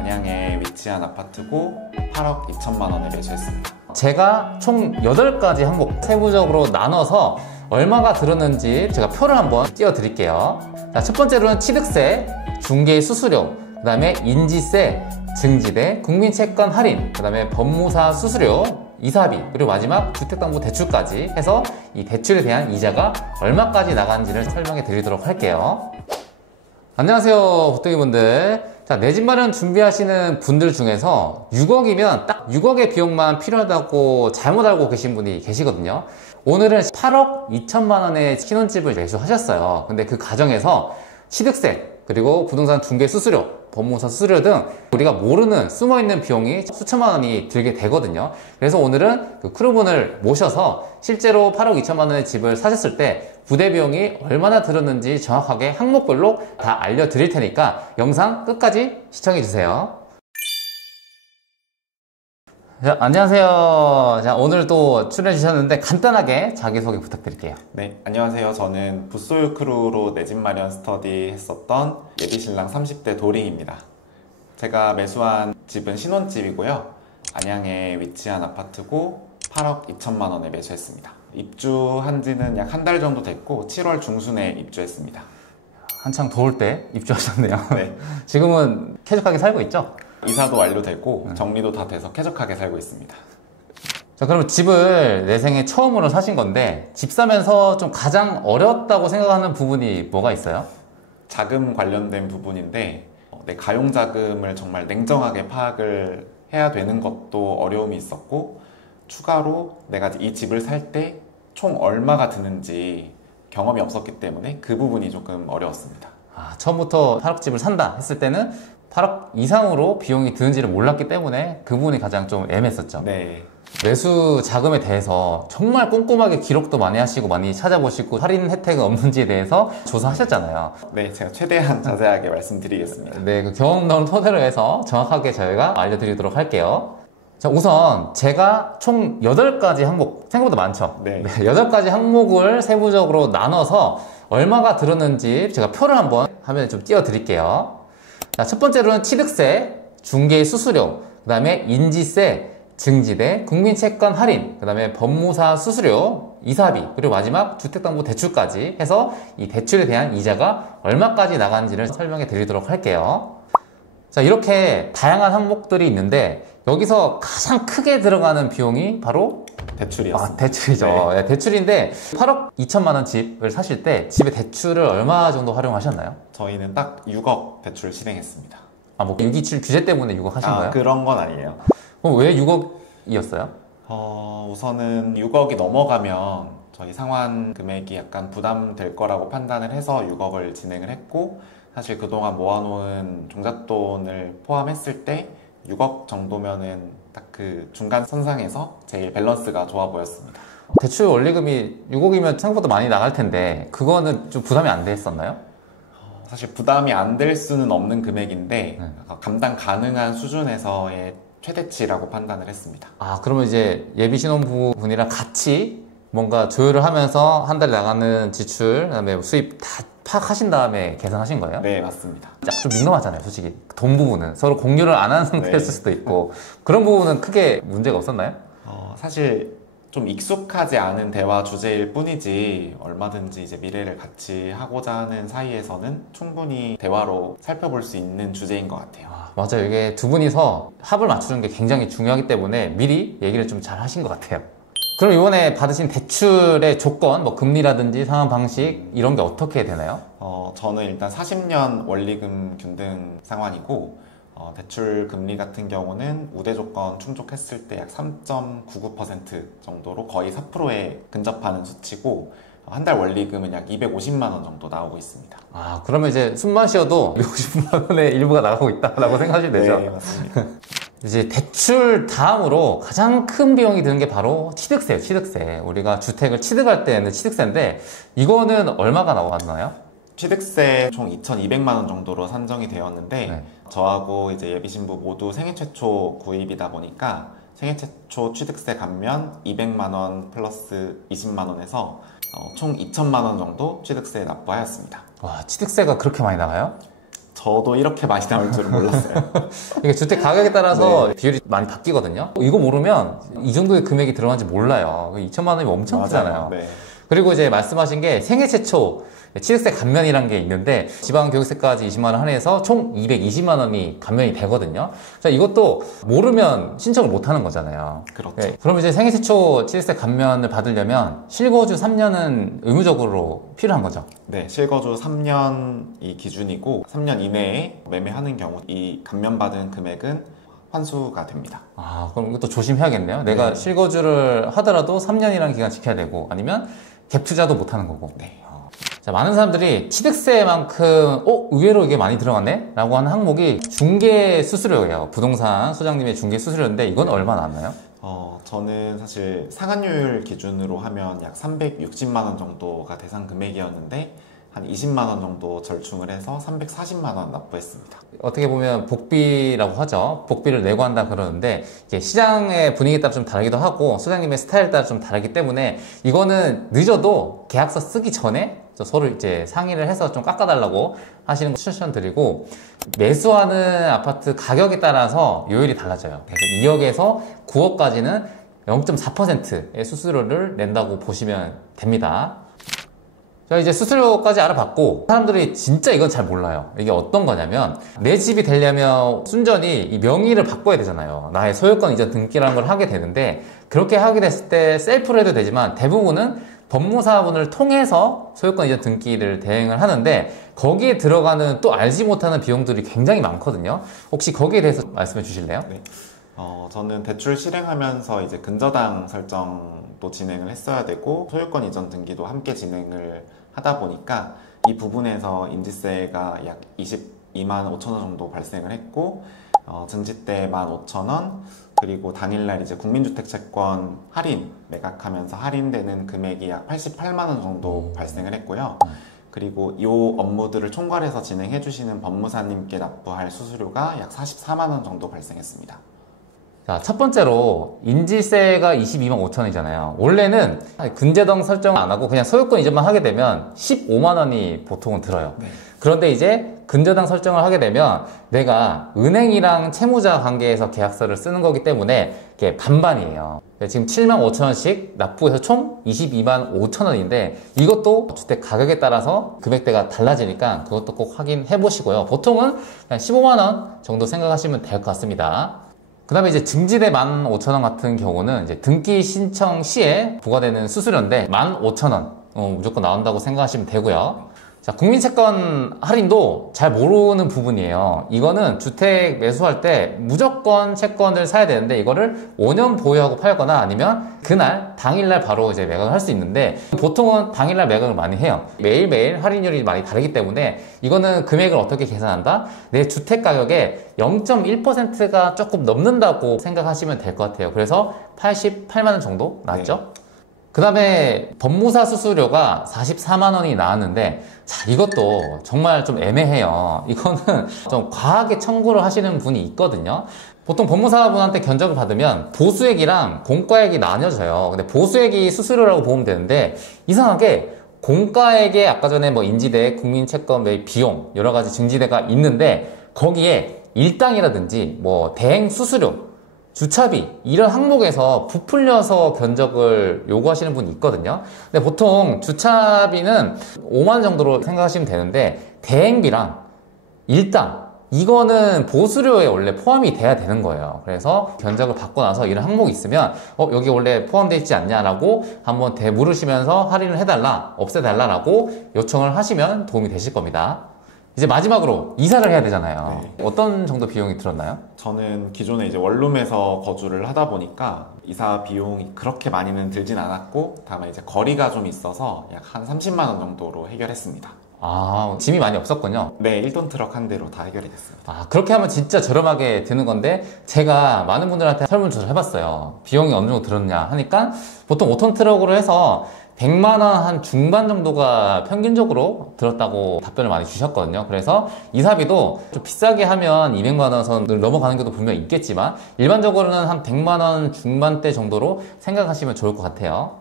안양에 위치한 아파트고 8억 2천만 원에 매수했습니다. 제가 총 8가지 항목 세부적으로 나눠서 얼마가 들었는지 제가 표를 한번 띄워드릴게요. 자, 첫 번째로는 취득세, 중개 수수료, 그 다음에 인지세, 증지대, 국민채권 할인, 그 다음에 법무사 수수료, 이사비, 그리고 마지막 주택담보대출까지 해서 이 대출에 대한 이자가 얼마까지 나가는지를 설명해 드리도록 할게요. 안녕하세요, 보통이분들. 자, 내 집 마련 준비하시는 분들 중에서 6억이면 딱 6억의 비용만 필요하다고 잘못 알고 계신 분이 계시거든요. 오늘은 8억 2천만 원의 신혼집을 매수하셨어요. 근데 그 과정에서 취득세, 그리고 부동산 중개 수수료, 법무사 수수료 등 우리가 모르는 숨어있는 비용이 수천만 원이 들게 되거든요. 그래서 오늘은 그 크루분을 모셔서 실제로 8억 2천만 원의 집을 사셨을 때 부대 비용이 얼마나 들었는지 정확하게 항목별로 다 알려드릴 테니까 영상 끝까지 시청해주세요. 자, 안녕하세요. 자, 오늘 또 출연해 주셨는데 간단하게 자기소개 부탁드릴게요. 네, 안녕하세요. 저는 붓솔 크루로 내 집 마련 스터디 했었던 예비신랑 30대 도링입니다. 제가 매수한 집은 신혼집이고요. 안양에 위치한 아파트고 8억 2천만 원에 매수했습니다. 입주한 지는 약 한 달 정도 됐고 7월 중순에 입주했습니다. 한창 더울 때 입주하셨네요. 네. 지금은 쾌적하게 살고 있죠? 이사도 완료됐고 정리도 다 돼서 쾌적하게 살고 있습니다. 자, 그럼 집을 내 생에 처음으로 사신 건데 집 사면서 좀 가장 어려웠다고 생각하는 부분이 뭐가 있어요? 자금 관련된 부분인데 내 가용자금을 정말 냉정하게 파악을 해야 되는 것도 어려움이 있었고, 추가로 내가 이 집을 살 때 총 얼마가 드는지 경험이 없었기 때문에 그 부분이 조금 어려웠습니다. 아, 처음부터 8억 집을 산다 했을 때는 8억 이상으로 비용이 드는지를 몰랐기 때문에 그 부분이 가장 좀 애매했었죠. 네. 매수 자금에 대해서 정말 꼼꼼하게 기록도 많이 하시고 많이 찾아보시고 할인 혜택은 없는지에 대해서 조사하셨잖아요. 네, 제가 최대한 자세하게 말씀드리겠습니다. 네, 그 경험담을 토대로 해서 정확하게 저희가 알려드리도록 할게요. 자, 우선 제가 총 8가지 항목, 생각보다 많죠? 네. 8가지 항목을 세부적으로 나눠서 얼마가 들었는지 제가 표를 한번 화면에 좀 띄워드릴게요. 자, 첫 번째로는 취득세, 중개 수수료, 그 다음에 인지세, 증지대, 국민채권 할인, 그 다음에 법무사 수수료, 이사비, 그리고 마지막 주택담보대출까지 해서 이 대출에 대한 이자가 얼마까지 나가는지를 설명해 드리도록 할게요. 자, 이렇게 다양한 항목들이 있는데 여기서 가장 크게 들어가는 비용이 바로 대출이었습니다. 대출이죠. 네. 네, 대출인데 8억 2천만 원 집을 사실 때 집에 대출을 얼마 정도 활용하셨나요? 저희는 딱 6억 대출 실행했습니다. 아, 뭐 유기출 규제 때문에 6억 하신 거예요? 그런 건 아니에요. 그럼 왜 6억이었어요? 우선은 6억이 넘어가면 저희 상환 금액이 약간 부담될 거라고 판단을 해서 6억을 진행을 했고, 사실 그동안 모아놓은 종잣돈을 포함했을 때 6억 정도면은 딱 그 중간 선상에서 제일 밸런스가 좋아 보였습니다. 대출 원리금이 6억이면 생각보다 많이 나갈 텐데 그거는 좀 부담이 안 됐었나요? 사실 부담이 안 될 수는 없는 금액인데 네. 감당 가능한 수준에서의 최대치라고 판단을 했습니다. 아, 그러면 이제 예비 신혼부분이랑 같이 뭔가 조율을 하면서 한 달에 나가는 지출, 그다음에 수입 다 파악하신 다음에 계산하신 거예요? 네, 맞습니다. 좀 민감하잖아요, 솔직히. 돈 부분은 서로 공유를 안 하는 상태였을 네. 수도 있고 그런 부분은 크게 문제가 없었나요? 사실 좀 익숙하지 않은 대화 주제일 뿐이지 얼마든지 이제 미래를 같이 하고자 하는 사이에서는 충분히 대화로 살펴볼 수 있는 주제인 것 같아요. 맞아요. 이게 두 분이서 합을 맞추는 게 굉장히 중요하기 때문에 미리 얘기를 좀 잘 하신 것 같아요. 그럼 이번에 받으신 대출의 조건, 뭐 금리라든지 상환 방식 이런 게 어떻게 되나요? 저는 일단 40년 원리금 균등 상환이고, 대출 금리 같은 경우는 우대 조건 충족했을 때 약 3.99% 정도로 거의 4%에 근접하는 수치고, 한 달 원리금은 약 250만 원 정도 나오고 있습니다. 아, 그러면 이제 숨만 쉬어도 250만 원의 일부가 나가고 있다라고 생각하시면 되죠? 네, 맞습니다. 이제 대출 다음으로 가장 큰 비용이 드는 게 바로 취득세예요, 취득세. 우리가 주택을 취득할 때는 취득세인데 이거는 얼마가 나왔나요? 취득세 총 2,200만 원 정도로 산정이 되었는데, 네. 저하고 이제 예비신부 모두 생애 최초 구입이다 보니까 생애 최초 취득세 감면 200만 원 플러스 20만 원에서 총 2천만 원 정도 취득세 납부하였습니다. 와, 취득세가 그렇게 많이 나가요? 저도 이렇게 많이 나올 줄은 몰랐어요. 이게 주택 가격에 따라서 비율이 많이 바뀌거든요. 이거 모르면 이 정도의 금액이 들어간지 몰라요. 2천만 원이면 엄청 크잖아요. 네. 그리고 이제 말씀하신 게 생애 최초 취득세 감면이라는 게 있는데 지방교육세까지 20만 원 할인해서 총 220만 원이 감면이 되거든요. 자, 이것도 모르면 신청을 못 하는 거잖아요. 그렇죠. 네, 그럼 이제 생애 최초 취득세 감면을 받으려면 실거주 3년은 의무적으로 필요한 거죠. 네, 실거주 3년이 기준이고 3년 이내에 매매하는 경우 이 감면받은 금액은 환수가 됩니다. 아, 그럼 이것도 조심해야겠네요. 내가 네. 실거주를 하더라도 3년이라는 기간 지켜야 되고 아니면 갭 투자도 못 하는 거고. 네. 자, 많은 사람들이 취득세만큼 의외로 이게 많이 들어갔네? 라고 하는 항목이 중개 수수료예요. 부동산 소장님의 중개 수수료인데 이건 얼마 나왔나요? 저는 사실 상한율 기준으로 하면 약 360만 원 정도가 대상 금액이었는데 한 20만 원 정도 절충을 해서 340만 원 납부했습니다. 어떻게 보면 복비라고 하죠. 복비를 내고 한다 그러는데 이게 시장의 분위기에 따라 좀 다르기도 하고 소장님의 스타일에 따라 좀 다르기 때문에 이거는 늦어도 계약서 쓰기 전에 서로 이제 상의를 해서 좀 깎아달라고 하시는 거 추천드리고 매수하는 아파트 가격에 따라서 요율이 달라져요. 그래서 2억에서 9억까지는 0.4%의 수수료를 낸다고 보시면 됩니다. 자, 이제 수수료까지 알아봤고 사람들이 진짜 이건 잘 몰라요. 이게 어떤 거냐면 내 집이 되려면 순전히 이 명의를 바꿔야 되잖아요. 나의 소유권 이전 등기라는 걸 하게 되는데 그렇게 하게 됐을 때 셀프로 해도 되지만 대부분은 법무사분을 통해서 소유권 이전 등기를 대행을 하는데 거기에 들어가는 또 알지 못하는 비용들이 굉장히 많거든요. 혹시 거기에 대해서 말씀해 주실래요? 네. 저는 대출 실행하면서 이제 근저당 설정도 진행을 했어야 되고 소유권 이전 등기도 함께 진행을 하다 보니까 이 부분에서 인지세가 약 22만 5천 원 정도 발생을 했고 증지 때 15,000원 그리고 당일날 이제 국민주택 채권 할인 매각하면서 할인되는 금액이 약 88만 원 정도 발생을 했고요. 그리고 이 업무들을 총괄해서 진행해 주시는 법무사님께 납부할 수수료가 약 44만 원 정도 발생했습니다. 자, 첫 번째로 인지세가 22만 5천 원이잖아요. 원래는 근저당 설정 안 하고 그냥 소유권 이전만 하게 되면 15만 원이 보통은 들어요. 네. 그런데 이제 근저당 설정을 하게 되면 내가 은행이랑 채무자 관계에서 계약서를 쓰는 거기 때문에 이게 반반이에요. 지금 7만 5천 원씩 납부해서 총 22만 5천 원인데 이것도 주택 가격에 따라서 금액대가 달라지니까 그것도 꼭 확인해 보시고요. 보통은 그냥 15만 원 정도 생각하시면 될 것 같습니다. 그 다음에 이제 증지대 15,000원 같은 경우는 이제 등기 신청 시에 부과되는 수수료인데 15,000원 무조건 나온다고 생각하시면 되고요. 자, 국민채권 할인도 잘 모르는 부분이에요. 이거는 주택 매수할 때 무조건 채권을 사야 되는데 이거를 5년 보유하고 팔거나 아니면 그날 당일날 바로 이제 매각을 할 수 있는데 보통은 당일날 매각을 많이 해요. 매일매일 할인율이 많이 다르기 때문에 이거는 금액을 어떻게 계산한다? 내 주택 가격의 0.1%가 조금 넘는다고 생각하시면 될 것 같아요. 그래서 88만 원 정도 나왔죠? 네. 그 다음에 법무사 수수료가 44만 원이 나왔는데 자, 이것도 정말 좀 애매해요. 이거는 좀 과하게 청구를 하시는 분이 있거든요. 보통 법무사분한테 견적을 받으면 보수액이랑 공과액이 나뉘어져요. 근데 보수액이 수수료라고 보면 되는데 이상하게 공과액에 아까 전에 뭐 인지대, 국민채권 매 비용 여러 가지 증지대가 있는데 거기에 일당이라든지 뭐 대행 수수료 주차비 이런 항목에서 부풀려서 견적을 요구하시는 분이 있거든요. 근데 보통 주차비는 5만 원 정도로 생각하시면 되는데 대행비랑 일당 이거는 보수료에 원래 포함이 돼야 되는 거예요. 그래서 견적을 받고 나서 이런 항목이 있으면 여기 원래 포함되어 있지 않냐라고 한번 되물으시면서 할인을 해달라, 없애달라라고 요청을 하시면 도움이 되실 겁니다. 이제 마지막으로 이사를 해야 되잖아요. 네. 어떤 정도 비용이 들었나요? 저는 기존에 이제 원룸에서 거주를 하다 보니까 이사 비용이 그렇게 많이는 들진 않았고 다만 이제 거리가 좀 있어서 약 한 30만 원 정도로 해결했습니다. 아, 짐이 많이 없었군요. 네, 1톤 트럭 한 대로 다 해결이 됐습니다. 아, 그렇게 하면 진짜 저렴하게 드는 건데 제가 많은 분들한테 설문조사를 해봤어요. 비용이 어느 정도 들었냐 하니까 보통 5톤 트럭으로 해서 100만 원 한 중반 정도가 평균적으로 들었다고 답변을 많이 주셨거든요. 그래서 이사비도 좀 비싸게 하면 200만 원 선을 넘어가는 것도 분명히 있겠지만 일반적으로는 한 100만 원 중반대 정도로 생각하시면 좋을 것 같아요.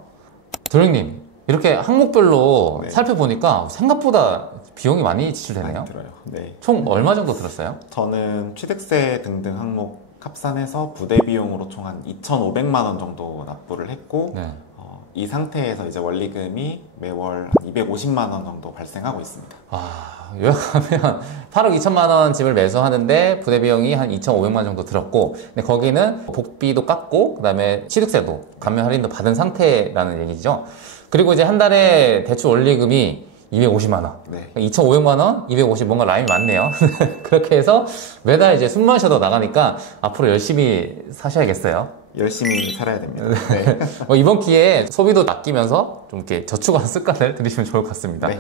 도령님, 이렇게 항목별로 네. 살펴보니까 생각보다 비용이 많이 지출되네요. 많이 들어요. 네. 총 얼마 정도 들었어요? 저는 취득세 등등 항목 합산해서 부대 비용으로 총 한 2,500만 원 정도 납부를 했고 네. 이 상태에서 이제 원리금이 매월 한 250만 원 정도 발생하고 있습니다. 아, 요약하면 8억 2천만 원 집을 매수하는데 부대 비용이 한 2,500만 원 정도 들었고, 근데 거기는 복비도 깎고 그다음에 취득세도 감면 할인도 받은 상태라는 얘기죠. 그리고 이제 한 달에 대출 원리금이 250만 원. 네. 2,500만 원, 250 뭔가 라임이 많네요. 그렇게 해서 매달 이제 숨 마셔도 나가니까 앞으로 열심히 사셔야겠어요. 열심히 살아야 됩니다. 네. 이번 기회에 소비도 아끼면서 좀 이렇게 저축하는 습관을 들이시면 좋을 것 같습니다. 네.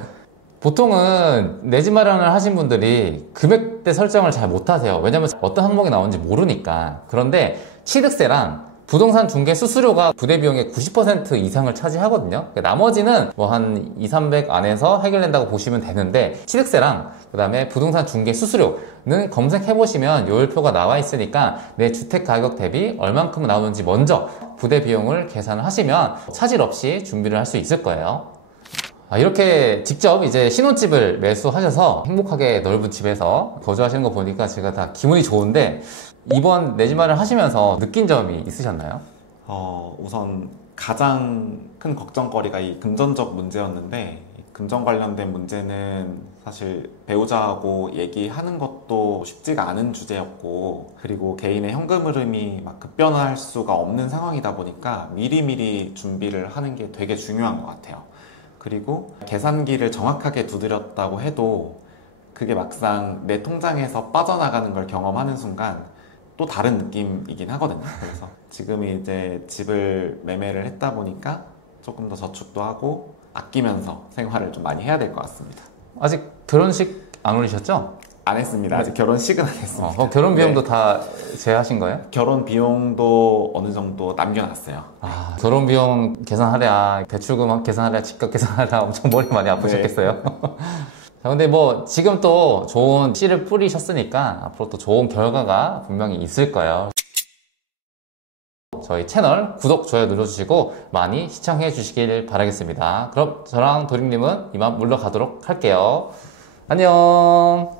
보통은 내 집 마련을 하신 분들이 금액대 설정을 잘 못하세요. 왜냐면 어떤 항목이 나오는지 모르니까. 그런데 취득세랑 부동산 중개 수수료가 부대 비용의 90% 이상을 차지하거든요. 나머지는 뭐 한 2, 300 안에서 해결된다고 보시면 되는데, 취득세랑 그 다음에 부동산 중개 수수료는 검색해보시면 요율표가 나와 있으니까 내 주택 가격 대비 얼만큼 나오는지 먼저 부대 비용을 계산을 하시면 차질 없이 준비를 할 수 있을 거예요. 이렇게 직접 이제 신혼집을 매수하셔서 행복하게 넓은 집에서 거주하시는 거 보니까 제가 다 기분이 좋은데, 이번 내 집 마련 하시면서 느낀 점이 있으셨나요? 우선 가장 큰 걱정거리가 이 금전적 문제였는데, 이 금전 관련된 문제는 사실 배우자하고 얘기하는 것도 쉽지가 않은 주제였고, 그리고 개인의 현금 흐름이 막 급변할 수가 없는 상황이다 보니까 미리미리 준비를 하는 게 되게 중요한 것 같아요. 그리고 계산기를 정확하게 두드렸다고 해도 그게 막상 내 통장에서 빠져나가는 걸 경험하는 순간 또 다른 느낌이긴 하거든요. 그래서 지금이 이제 집을 매매를 했다 보니까 조금 더 저축도 하고 아끼면서 생활을 좀 많이 해야 될 것 같습니다. 아직 결혼식 안 올리셨죠? 안 했습니다. 아직 결혼식은 안 했습니다. 결혼 비용도 네. 다 제하신 거예요? 결혼 비용도 어느 정도 남겨놨어요. 결혼 비용 계산하랴, 대출금 계산하랴, 집값 계산하랴 엄청 머리 많이 아프셨겠어요? 자, 근데 뭐 지금 또 좋은 씨를 뿌리셨으니까 앞으로 또 좋은 결과가 분명히 있을 거예요. 저희 채널 구독, 좋아요 눌러주시고 많이 시청해 주시길 바라겠습니다. 그럼 저랑 도림님은 이만 물러가도록 할게요. 안녕.